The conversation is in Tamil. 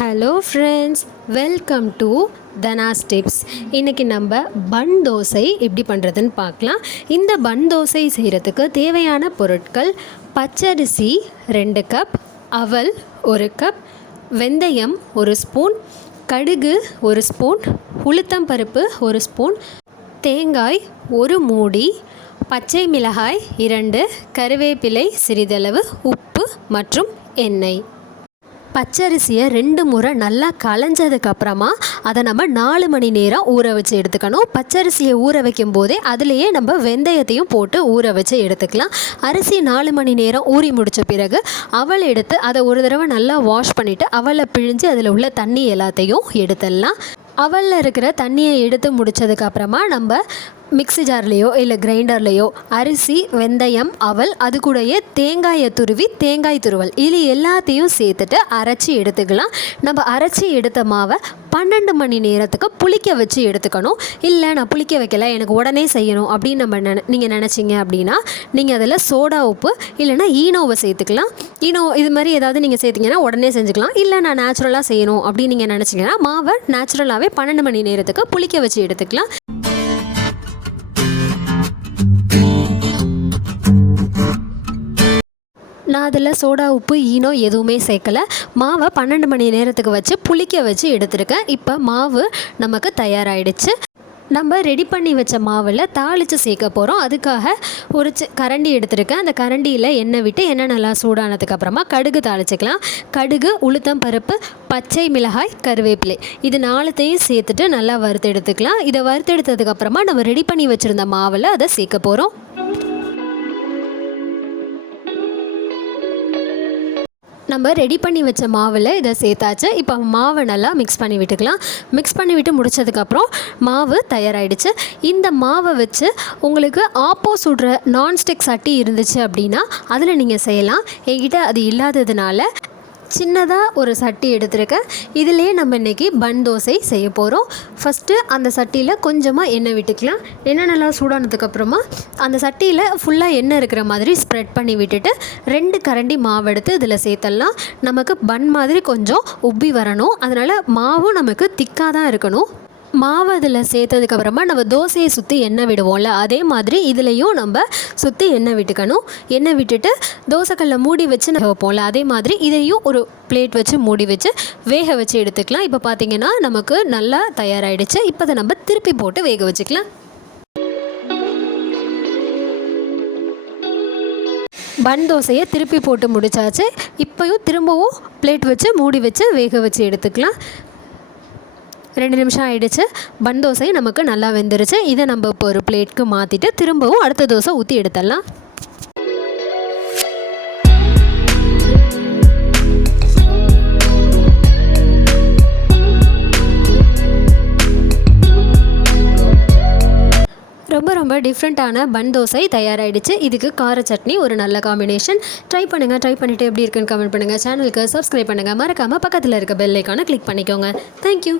Hello friends welcome to Dhanas tips இன்றைக்கி நம்ம பன் தோசை எப்படி பண்ணுறதுன்னு பார்க்கலாம். இந்த பன் தோசை செய்கிறதுக்கு தேவையான பொருட்கள் பச்சரிசி ரெண்டு கப் அவல் ஒரு கப் வெந்தயம் ஒரு ஸ்பூன் கடுகு ஒரு ஸ்பூன் உளுத்தம் பருப்பு ஒரு ஸ்பூன் தேங்காய் ஒரு மூடி பச்சை மிளகாய் இரண்டு கருவேப்பிலை சிறிதளவு உப்பு மற்றும் எண்ணெய். பச்சரிசியை ரெண்டு முறை நல்லா களைஞ்சதுக்கப்புறமா அதை நம்ம நாலு மணி நேரம் ஊற வச்சு எடுத்துக்கணும். பச்சரிசியை ஊற வைக்கும் போதே அதுலேயே நம்ம வெந்தயத்தையும் போட்டு ஊற வச்சு எடுத்துக்கலாம். அரிசி நாலு மணி நேரம் ஊறி முடித்த பிறகு அவள் எடுத்து அதை ஒரு தடவை நல்லா வாஷ் பண்ணிவிட்டு அவளை பிழிஞ்சு அதில் உள்ள தண்ணி எல்லாத்தையும் எடுத்துடலாம். அவலில் இருக்கிற தண்ணியை எடுத்து முடித்ததுக்கப்புறமா நம்ம மிக்ஸி ஜார்லேயோ இல்லை கிரைண்டர்லேயோ அரிசி வெந்தயம் அவல் அது கூடயே தேங்காயை துருவி தேங்காய் துருவல். இது எல்லாத்தையும் சேர்த்துட்டு அரைச்சி எடுத்துக்கலாம். நம்ம அரைச்சி எடுத்த மாவை பன்னெண்டு மணி நேரத்துக்கு புளிக்க வச்சு எடுத்துக்கணும். இல்லை நான் புளிக்க வைக்கல எனக்கு உடனே செய்யணும் அப்படின்னு நம்ம நின நீங்கள் நினச்சிங்க அப்படின்னா நீங்கள் அதில் சோடா உப்பு இல்லைன்னா ஈனோவை சேர்த்துக்கலாம். ஈனோ இது மாதிரி ஏதாவது நீங்கள் சேர்த்திங்கன்னா உடனே செஞ்சுக்கலாம். இல்லை நான் நேச்சுரலாக செய்யணும் அப்படின்னு நீங்கள் நினச்சிங்கன்னா மாவை நேச்சுரலாகவே பன்னெண்டு மணி நேரத்துக்கு புளிக்க வச்சு எடுத்துக்கலாம். நான் அதில் சோடா உப்பு ஈனோ எதுவுமே சேர்க்கல. மாவை பன்னெண்டு மணி நேரத்துக்கு வச்சு புளிக்க வச்சு எடுத்திருக்கேன். இப்போ மாவு நமக்கு தயாராகிடுச்சு நம்ம ரெடி பண்ணி வச்ச மாவில் தாளித்து சேர்க்க போகிறோம் அதுக்காக ஒரு சி கரண்டி எடுத்திருக்கேன். அந்த கரண்டியில் எண்ணெய் விட்டு எண்ணெய் நல்லா சூடானதுக்கப்புறமா கடுகு தாளிச்சிக்கலாம். கடுகு உளுத்தம் பருப்பு பச்சை மிளகாய் கருவேப்பிலை. இது நாலுத்தையும் சேர்த்துட்டு நல்லா வறுத்து எடுத்துக்கலாம். இதை வறுத்து எடுத்ததுக்கப்புறமா நம்ம ரெடி பண்ணி வச்சுருந்த மாவில் அதை சேர்க்க போகிறோம் நம்ம ரெடி பண்ணி வச்ச மாவில் இதை சேர்த்தாச்சு. இப்போ மாவை நல்லா மிக்ஸ் பண்ணி விட்டுக்கலாம். மிக்ஸ் பண்ணி விட்டு முடிச்சதுக்கப்புறம் மாவு தயாராகிடுச்சு இந்த மாவை வச்சு உங்களுக்கு ஆப்போ சுடுற நான்ஸ்டிக் சட்டி இருந்துச்சு அப்படின்னா அதில் நீங்கள் செய்யலாம். என்கிட்ட அது இல்லாததுனால சின்னதாக ஒரு சட்டி எடுத்திருக்கேன். இதிலே நம்ம இன்றைக்கி பன் தோசை செய்ய போகிறோம் ஃபஸ்ட்டு அந்த சட்டியில் கொஞ்சமாக எண்ணெய் விட்டுக்கலாம். எண்ணெய் நல்லா சூடானதுக்கப்புறமா அந்த சட்டியில் ஃபுல்லாக எண்ணெய் இருக்கிற மாதிரி ஸ்ப்ரெட் பண்ணி விட்டுட்டு ரெண்டு கரண்டி மாவு எடுத்து இதில் சேர்த்தலாம் நமக்கு பன் மாதிரி கொஞ்சம் உப்பி வரணும். அதனால் மாவும் நமக்கு திக்காக தான் இருக்கணும். மாவு அதில் சேர்த்ததுக்கப்புறமா நம்ம தோசையை சுற்றி எண்ணெய் விடுவோம்ல அதே மாதிரி இதுலேயும் நம்ம சுற்றி எண்ணெய் விட்டுக்கணும். எண்ணெய் விட்டுட்டு தோசைக்கல்லை மூடி வச்சு நம்ம வைப்போம்ல அதே மாதிரி இதையும் ஒரு பிளேட் வச்சு மூடி வச்சு வேக வச்சு எடுத்துக்கலாம். இப்போ பார்த்திங்கன்னா நமக்கு நல்லா தயாராகிடுச்சு இப்போ அதை நம்ம திருப்பி போட்டு வேக வச்சுக்கலாம். பன் தோசையை திருப்பி போட்டு முடிச்சாச்சு. இப்போயும் திரும்பவும் பிளேட் வச்சு மூடி வச்சு வேக வச்சு எடுத்துக்கலாம். ரெண்டு நிமிஷம் ஆயிடுச்சு. பன் தோசை நமக்கு நல்லா வெந்துருச்சு. இதை நம்ம இப்போ ஒரு பிளேட்க்கு மாற்றிட்டு திரும்பவும் அடுத்த தோசை ஊற்றி எடுத்துடலாம். ரொம்ப டிஃப்ரெண்ட்டான பன் தோசை தயாராகிடுச்சு இதுக்கு கார சட்னி ஒரு நல்ல காம்பினேஷன் ட்ரை பண்ணுங்கள் ட்ரை பண்ணிவிட்டு எப்படி இருக்குன்னு கமெண்ட் பண்ணுங்கள் சேனலுக்கு சப்ஸ்கிரைப் பண்ணுங்கள் மறக்காமல் பக்கத்தில் இருக்க பெல் ஐக்கானை கிளிக் பண்ணிக்கோங்க. தேங்க்யூ